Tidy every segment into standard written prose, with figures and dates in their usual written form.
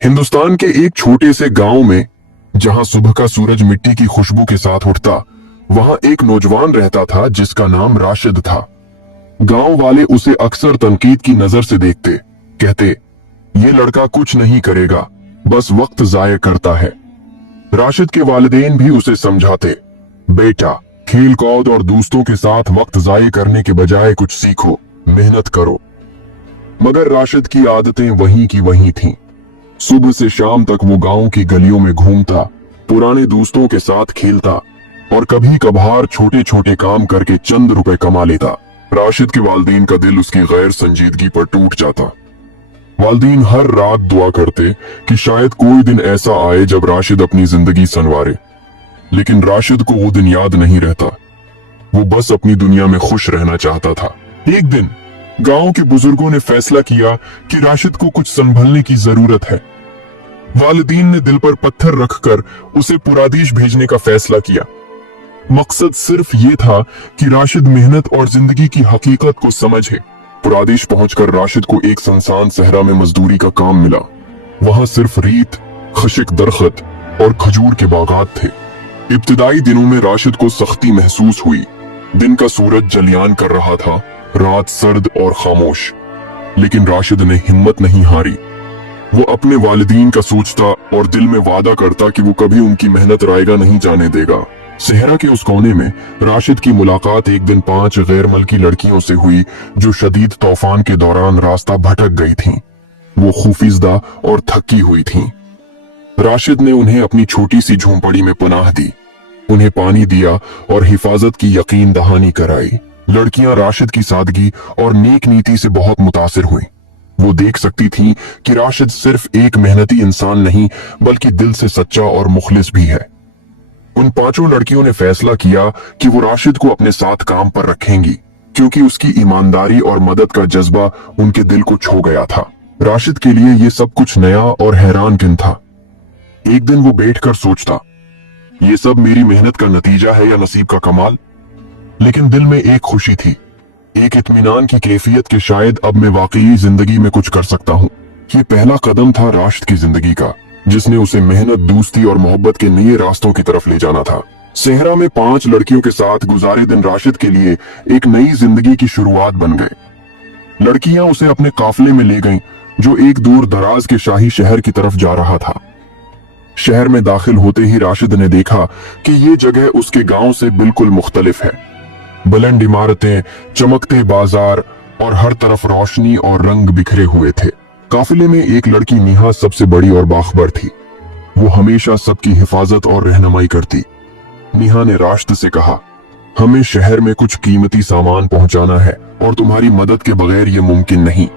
हिंदुस्तान के एक छोटे से गांव में, जहां सुबह का सूरज मिट्टी की खुशबू के साथ उठता, वहां एक नौजवान रहता था जिसका नाम राशिद था। गांव वाले उसे अक्सर तनकीद की नजर से देखते, कहते, ये लड़का कुछ नहीं करेगा, बस वक्त जाया करता है। राशिद के वालिदैन भी उसे समझाते, बेटा, खेल कूद और दोस्तों के साथ वक्त जाया करने के बजाय कुछ सीखो, मेहनत करो। मगर राशिद की आदतें वहीं की वहीं थीं। सुबह से शाम तक वो गांव की गलियों में घूमता, पुराने दोस्तों के साथ खेलता और कभी कभार छोटे छोटे काम करके चंद रुपए कमा लेता। राशिद के वालिदैन का दिल उसकी गैर संजीदगी पर टूट जाता। वालिदैन हर रात दुआ करते कि शायद कोई दिन ऐसा आए जब राशिद अपनी जिंदगी संवारे, लेकिन राशिद को वो दिन याद नहीं रहता। वो बस अपनी दुनिया में खुश रहना चाहता था। एक दिन गांव के बुजुर्गों ने फैसला किया कि राशिद को कुछ संभलने की जरूरत है। वालिदीन ने दिल पर पत्थर रखकर उसे पुरादीश भेजने का फैसला किया। मकसद सिर्फ ये था कि राशिद मेहनत और जिंदगी की हकीकत को समझे। पुरादीश पहुंचकर राशिद को एक सुनसान सहरा में मजदूरी का काम मिला। वहां सिर्फ रेत, खशिक दरख्त और खजूर के बागात थे। इब्तिदाई दिनों में राशिद को सख्ती महसूस हुई। दिन का सूरज जलियान कर रहा था, रात सर्द और खामोश, लेकिन राशिद ने हिम्मत नहीं हारी। वो अपने वालिदीन का सोचता और दिल में वादा करता कि वो कभी उनकी मेहनत रायगा नहीं जाने देगा। सहरा के उस कोने में राशिद की मुलाकात एक दिन 5 गैर मुल्की लड़कियों से हुई जो शदीद तूफान के दौरान रास्ता भटक गई थीं। वो खूफिज़दा और थकी हुई थीं। राशिद ने उन्हें अपनी छोटी सी झोंपड़ी में पनाह दी, उन्हें पानी दिया और हिफाजत की यकीन दहानी कराई। लड़कियां राशिद की सादगी और नेक नीति से बहुत मुतासिर हुईं। वो देख सकती थीं कि राशिद सिर्फ एक मेहनती इंसान नहीं, बल्कि दिल से सच्चा और मुखलिस भी है। उन 5 लड़कियों ने फैसला किया कि वो राशिद को अपने साथ काम पर रखेंगी, क्योंकि उसकी ईमानदारी और मदद का जज्बा उनके दिल को छू गया था। राशिद के लिए ये सब कुछ नया और हैरान किन था। एक दिन वो बैठकर सोचता, ये सब मेरी मेहनत का नतीजा है या नसीब का कमाल। लेकिन दिल में एक खुशी थी, एक इत्मीनान की कैफियत कि शायद अब मैं वाकई जिंदगी में कुछ कर सकता हूँ। ये पहला कदम था राशिद की जिंदगी का, जिसने उसे मेहनत, दोस्ती और मोहब्बत के नए रास्तों की तरफ ले जाना था। सहरा में 5 लड़कियों के साथ गुजारे दिन राशिद के लिए एक नई जिंदगी की शुरुआत बन गए। लड़कियां उसे अपने काफिले में ले गईं, जो एक दूर दराज के शाही शहर की तरफ जा रहा था। शहर में दाखिल होते ही राशिद ने देखा कि ये जगह उसके गांव से बिल्कुल मुख्तलिफ है। बुलंद इमारतें, चमकते बाजार और हर तरफ रोशनी और रंग बिखरे हुए थे। काफिले में एक लड़की नेहा सबसे बड़ी और बाखबर थी। वो हमेशा सबकी हिफाजत और रहनुमाई करती। नेहा ने राशिद से कहा, हमें शहर में कुछ कीमती सामान पहुंचाना है और तुम्हारी मदद के बगैर ये मुमकिन नहीं।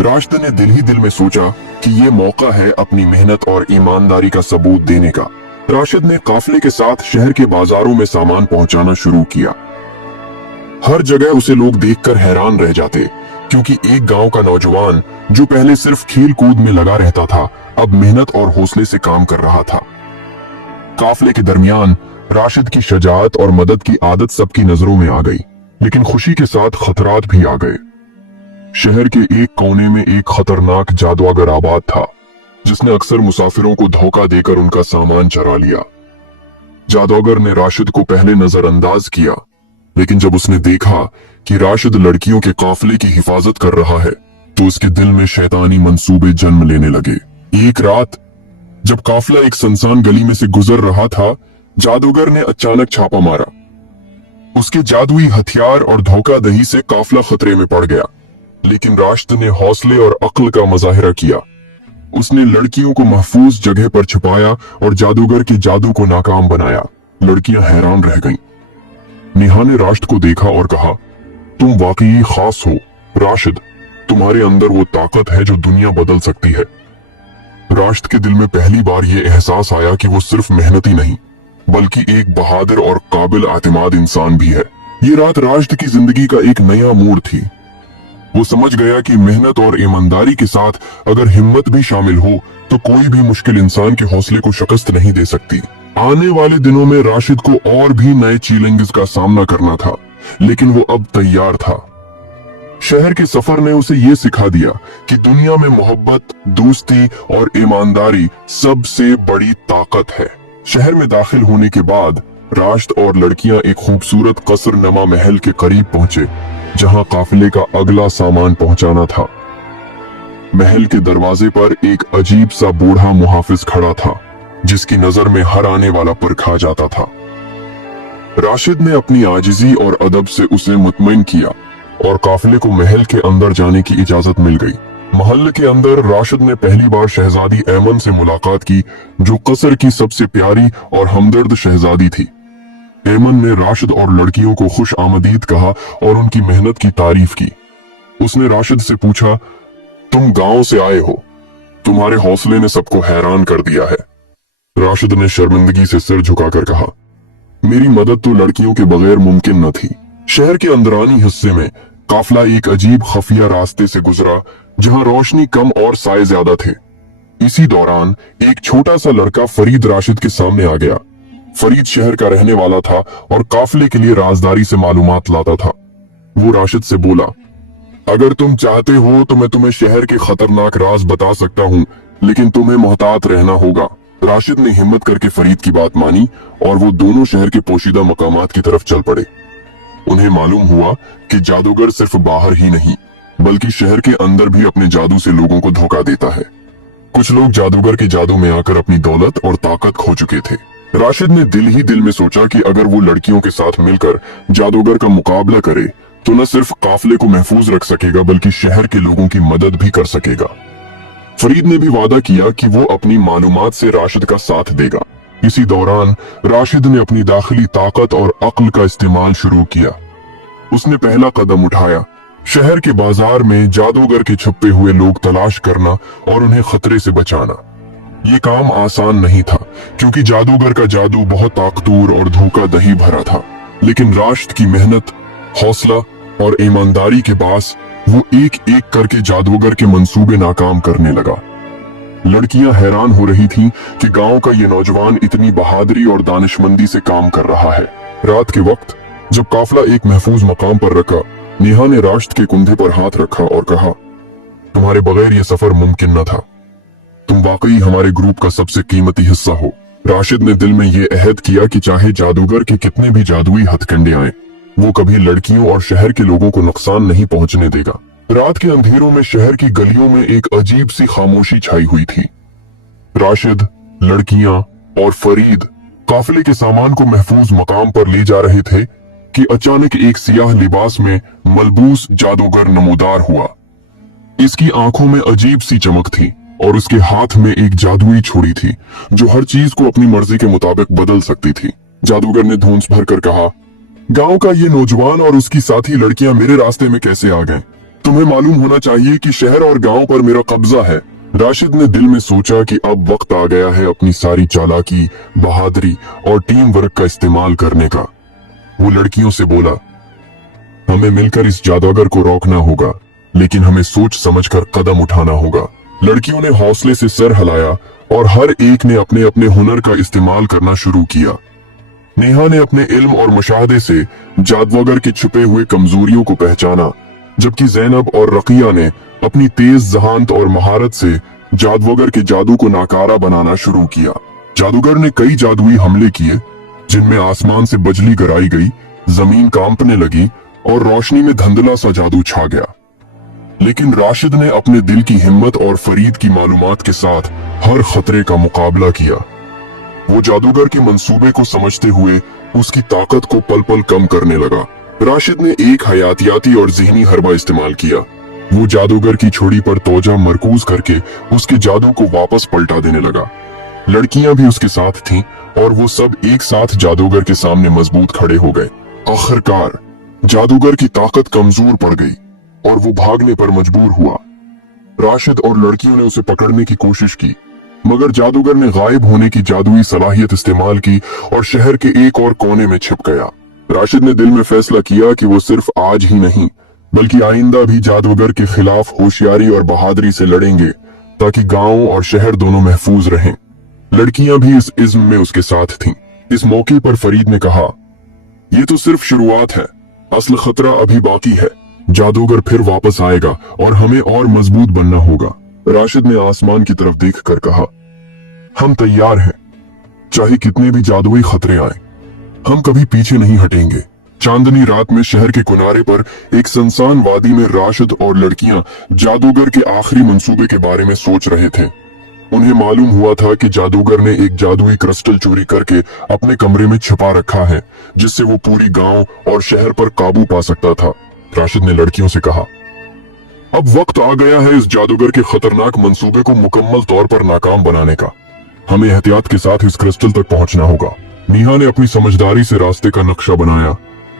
राशिद ने दिल ही दिल में सोचा कि ये मौका है अपनी मेहनत और ईमानदारी का सबूत देने का। राशिद ने काफिले के साथ शहर के बाजारों में सामान पहुंचाना शुरू किया। हर जगह उसे लोग देखकर हैरान रह जाते, क्योंकि एक गांव का नौजवान जो पहले सिर्फ खेल कूद में लगा रहता था, अब मेहनत और हौसले से काम कर रहा था। काफिले के दरमियान राशिद की शजाअत और मदद की आदत सबकी नजरों में आ गई, लेकिन खुशी के साथ खतरात भी आ गए। शहर के एक कोने में एक खतरनाक जादूगर आबाद था, जिसने अक्सर मुसाफिरों को धोखा देकर उनका सामान चुरा लिया। जादूगर ने राशिद को पहले नजरअंदाज किया, लेकिन जब उसने देखा कि राशिद लड़कियों के काफिले की हिफाजत कर रहा है, तो उसके दिल में शैतानी मंसूबे जन्म लेने लगे। एक रात जब काफिला एक सुनसान गली में से गुजर रहा था, जादूगर ने अचानक छापा मारा। उसके जादुई हथियार और धोखाधड़ी से काफिला खतरे में पड़ गया, लेकिन राशिद ने हौसले और अक्ल का मुजाहिरा किया। उसने लड़कियों को महफूज जगह पर छुपाया और जादूगर के जादू को नाकाम बनाया। लड़कियां हैरान रह गईं। नेहा ने राशिद को देखा और कहा, तुम वाकई खास हो राशिद, तुम्हारे अंदर वो ताकत है जो दुनिया बदल सकती है। राशिद के दिल में पहली बार ये एहसास आया कि वो सिर्फ मेहनती नहीं, बल्कि एक बहादुर और काबिल आतिमाद इंसान भी है। ये रात राशिद की जिंदगी का एक नया मोड़ थी। वो समझ गया कि मेहनत और ईमानदारी के साथ अगर हिम्मत भी शामिल हो, तो कोई भी मुश्किल इंसान के हौसले को शिकस्त नहीं दे सकती। आने वाले दिनों में राशिद को और भी नए चैलेंजेस का सामना करना था, लेकिन वो अब तैयार था। शहर के सफर ने उसे ये सिखा दिया कि दुनिया में मोहब्बत, दोस्ती और ईमानदारी सबसे बड़ी ताकत है। शहर में दाखिल होने के बाद राशिद और लड़कियां एक खूबसूरत कसर नमा महल के करीब पहुंचे, जहां काफिले का अगला सामान पहुंचाना था। महल के दरवाजे पर एक अजीब सा बूढ़ा मुहाफिज खड़ा था, जिसकी नजर में हर आने वाला परखा जाता था। राशिद ने अपनी आजिजी और अदब से उसे मुतमईन किया और काफिले को महल के अंदर जाने की इजाजत मिल गई। महल के अंदर राशिद ने पहली बार शहजादी ऐमन से मुलाकात की, जो कसर की सबसे प्यारी और हमदर्द शहजादी थी। ऐमन ने राशिद और लड़कियों को खुश आमदीद कहा और उनकी मेहनत की तारीफ की। उसने राशिद से पूछा, तुम गांव से आए हो, तुम्हारे हौसले ने सबको हैरान कर दिया है। राशिद ने शर्मिंदगी से सिर झुकाकर कहा, मेरी मदद तो लड़कियों के बगैर मुमकिन न थी। शहर के अंदरानी हिस्से में काफिला एक अजीब खफिया रास्ते से गुजरा, जहां रोशनी कम और साए ज्यादा थे। इसी दौरान एक छोटा सा लड़का फरीद राशिद के सामने आ गया। फरीद शहर का रहने वाला था और काफिले के लिए राजदारी से मालूमात लाता था। वो राशिद से बोला, अगर तुम चाहते हो तो मैं तुम्हें शहर के खतरनाक राज बता सकता हूँ, लेकिन तुम्हें मोहतात रहना होगा। राशिद ने हिम्मत करके फरीद की बात मानी और वो दोनों शहर के पोशीदा मकामात की तरफ चल पड़े। उन्हें मालूम हुआ कि जादूगर सिर्फ बाहर ही नहीं, बल्कि शहर के अंदर भी अपने जादू से लोगों को धोखा देता है। कुछ लोग जादूगर के जादू में आकर अपनी दौलत और ताकत खो चुके थे। राशिद ने दिल ही दिल में सोचा कि अगर वो लड़कियों के साथ मिलकर जादूगर का मुकाबला करे तो न सिर्फ काफिले को महफूज रख सकेगा, बल्कि शहर के लोगों की मदद भी कर सकेगा। फरीद ने भी वादा किया कि वो अपनी मालूमात से राशिद का साथ देगा। इसी दौरान राशिद ने अपनी दाखिली ताकत और अक्ल का इस्तेमाल शुरू किया। उसने पहला कदम उठाया, शहर के बाजार में जादूगर के छुपे हुए लोग तलाश करना और उन्हें खतरे से बचाना। ये काम आसान नहीं था, क्योंकि जादूगर का जादू बहुत ताकतवर और धोखाधड़ी भरा था। लेकिन राशिद की मेहनत, हौसला और ईमानदारी के पास वो एक एक करके जादूगर के मंसूबे नाकाम करने लगा। लड़कियां हैरान हो रही थीं कि गांव का ये नौजवान इतनी बहादुरी और दानिशमंदी से काम कर रहा है। रात के वक्त जब काफिला एक महफूज मकाम पर रखा, नेहा ने राशिद के कंधे पर हाथ रखा और कहा, तुम्हारे बगैर ये सफर मुमकिन न था। तुम वाकई हमारे ग्रुप का सबसे कीमती हिस्सा हो। राशिद ने दिल में ये अहद किया कि चाहे जादूगर के कितने भी जादुई हथकंडे आए, वो कभी लड़कियों और शहर के लोगों को नुकसान नहीं पहुंचने देगा। रात के अंधेरों में शहर की गलियों में एक अजीब सी खामोशी छाई हुई थी। राशिद, लड़कियां और फरीद काफिले के सामान को महफूज मकाम पर ले जा रहे थे कि अचानक एक सियाह लिबास में मलबूस जादूगर नमूदार हुआ। इसकी आंखों में अजीब सी चमक थी और उसके हाथ में एक जादुई छुरी थी, जो हर चीज को अपनी मर्जी के मुताबिक बदल सकती थी। जादूगर ने धौंस भरकर कहा, गांव का ये नौजवान और उसकी साथी लड़कियां मेरे रास्ते में कैसे आ गए? तुम्हें मालूम होना चाहिए कि शहर और गांव पर मेरा कब्जा है। राशिद ने दिल में सोचा कि अब वक्त आ गया है अपनी सारी चालाकी, बहादुरी और टीम वर्क का इस्तेमाल करने का। वो लड़कियों से बोला, हमें मिलकर इस जादूगर को रोकना होगा, लेकिन हमें सोच समझकर कदम उठाना होगा। लड़कियों ने हौसले से सर हिलाया और हर एक ने अपने अपने हुनर का इस्तेमाल करना शुरू किया। नेहा ने अपने इल्म और मुशाहदे से जादूगर के छुपे हुए कमजोरियों को पहचाना, जबकि ज़ैनब और रकिया ने अपनी तेज जहानत और महारत से जादूगर के जादू को नाकारा बनाना शुरू किया। जादूगर ने कई जादुई हमले किए, जिनमें आसमान से बिजली गिराई गई, जमीन कांपने लगी और रोशनी में धुंधला सा जादू छा गया। लेकिन राशिद ने अपने दिल की हिम्मत और फरीद की मालूमात के साथ हर खतरे का मुकाबला किया। वो जादूगर के मंसूबे को समझते हुए उसकी ताकत को पल पल कम करने लगा। राशिद ने एक हयातियाती और ज़हनी हरबा इस्तेमाल किया। वो जादूगर की छुरी पर तोजा मरकूज करके उसके जादू को वापस पलटा देने लगा। लड़कियां भी उसके साथ थीं और वो सब एक साथ जादूगर के सामने मजबूत खड़े हो गए। आखिरकार जादूगर की ताकत कमजोर पड़ गई और वो भागने पर मजबूर हुआ। राशिद और लड़कियों ने उसे पकड़ने की कोशिश की, मगर जादूगर ने गायब होने की जादुई सलाहियत इस्तेमाल की और शहर के एक और कोने में छिप गया। राशिद ने दिल में फैसला किया कि वो सिर्फ आज ही नहीं, बल्कि आइंदा भी जादूगर के खिलाफ होशियारी और बहादुरी से लड़ेंगे, ताकि गांव और शहर दोनों महफूज रहें। लड़कियां भी इस इज़्म में उसके साथ थीं। इस मौके पर फरीद ने कहा, ये तो सिर्फ शुरुआत है, असल खतरा अभी बाकी है। जादूगर फिर वापस आएगा और हमें और मजबूत बनना होगा। राशिद ने आसमान की तरफ देखकर कहा, हम तैयार हैं, चाहे कितने भी जादुई खतरे आए, हम कभी पीछे नहीं हटेंगे। चांदनी रात में शहर के किनारे पर एक सुनसान वादी में राशिद और लड़कियां जादूगर के आखिरी मंसूबे के बारे में सोच रहे थे। उन्हें मालूम हुआ था कि जादूगर ने एक जादुई क्रिस्टल चोरी करके अपने कमरे में छिपा रखा है, जिससे वो पूरी गांव और शहर पर काबू पा सकता था। राशिद ने लड़कियों से कहा, अब वक्त आ गया है इस जादूगर के खतरनाक मंसूबे को मुकम्मल तौर पर नाकाम बनाने का। हमें एहतियात के साथ इस क्रिस्टल तक पहुंचना होगा। नेहा ने अपनी समझदारी से रास्ते का नक्शा बनाया।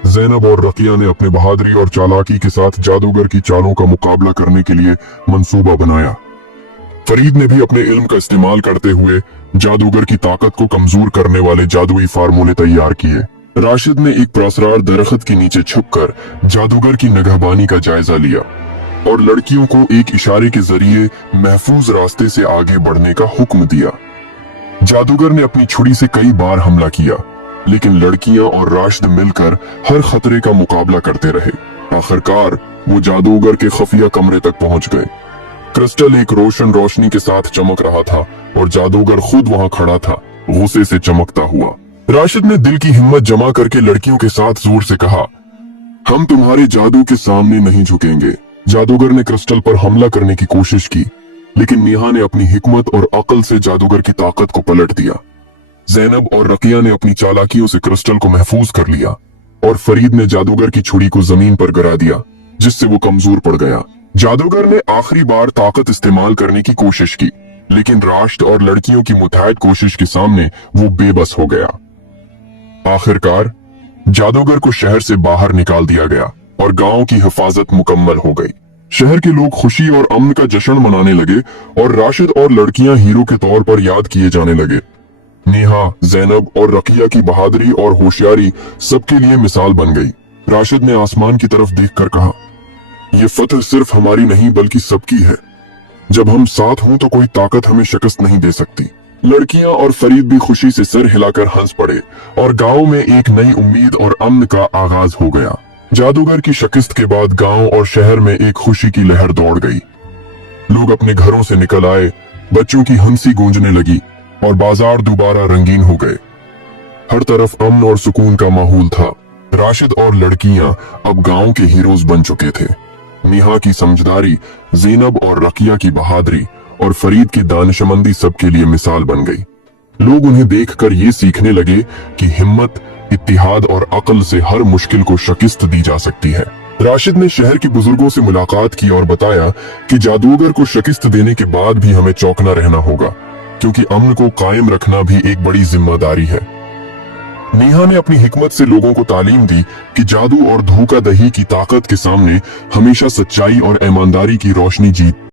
ज़ैनब और रकिया ने अपने बहादुरी और चालाकी के साथ जादूगर की चालों का मुकाबला करने के लिए मंसूबा बनाया। फरीद ने भी अपने इल्म का इस्तेमाल करते हुए जादूगर की ताकत को कमजोर करने वाले जादुई फार्मूले तैयार किए। राशिद ने एक पुरस्कार दरख्त के नीचे छुपकर जादूगर की निगहबानी का जायजा लिया और लड़कियों को एक इशारे के जरिए महफूज रास्ते से आगे बढ़ने का हुक्म दिया। जादूगर ने अपनी छुरी से कई बार हमला किया, लेकिन लड़कियां और राशिद मिलकर हर खतरे का मुकाबला करते रहे। आखिरकार वो जादूगर के खुफिया कमरे तक पहुंच गए। क्रिस्टल एक रोशन रोशनी के साथ चमक रहा था और जादूगर खुद वहां खड़ा था, गुस्से से चमकता हुआ। राशिद ने दिल की हिम्मत जमा करके लड़कियों के साथ जोर से कहा, हम तुम्हारे जादू के सामने नहीं झुकेंगे। जादूगर ने क्रिस्टल पर हमला करने की कोशिश की, लेकिन नेहा ने अपनी हिकमत और अक्ल से जादूगर की ताकत को पलट दिया। ज़ैनब और रकिया ने अपनी चालाकियों से क्रिस्टल को महफूज कर लिया और फरीद ने जादूगर की छुरी को जमीन पर गिरा दिया, जिससे वो कमजोर पड़ गया। जादूगर ने आखिरी बार ताकत इस्तेमाल करने की कोशिश की, लेकिन राशिद और लड़कियों की मुतहद कोशिश के सामने वो बेबस हो गया। आखिरकार जादूगर को शहर से बाहर निकाल दिया गया और गांव की हिफाजत मुकम्मल हो गई। शहर के लोग खुशी और अमन का जश्न मनाने लगे और राशिद और लड़कियां हीरो के तौर पर याद किए जाने लगे। नेहा, ज़ैनब और रकिया की बहादुरी और होशियारी सबके लिए मिसाल बन गई। राशिद ने आसमान की तरफ देखकर कहा, ये फतह सिर्फ हमारी नहीं बल्कि सबकी है। जब हम साथ हों तो कोई ताकत हमें शिकस्त नहीं दे सकती। लड़कियां और फरीद भी खुशी से सर हिलाकर हंस पड़े और गांव में एक नई उम्मीद और अमन का आगाज हो गया। जादूगर की शिकस्त के बाद गांव और शहर में एक खुशी की लहर दौड़ गई। लोग अपने घरों से निकल आए, बच्चों की हंसी गूंजने लगी और बाजार दोबारा रंगीन हो गए। हर तरफ अमन और सुकून का माहौल था। राशिद और लड़कियां अब गांव के हीरोज बन चुके थे। नेहा की समझदारी, ज़ैनब और रकिया की बहादुरी और फरीद की दानिशमंदी सबके लिए मिसाल बन गई। लोग उन्हें देखकर ये सीखने लगे कि हिम्मत, इत्तिहाद और अक्ल से हर मुश्किल को शिकस्त दी जा सकती है। राशिद ने शहर के बुजुर्गों से मुलाकात की और बताया कि जादूगर को शिकस्त देने के बाद भी हमें चौकना रहना होगा, क्योंकि अमन को कायम रखना भी एक बड़ी जिम्मेदारी है। नेहा ने अपनी हिकमत से लोगों को तालीम दी कि जादू और धोखाधड़ी की ताकत के सामने हमेशा सच्चाई और ईमानदारी की रोशनी जीत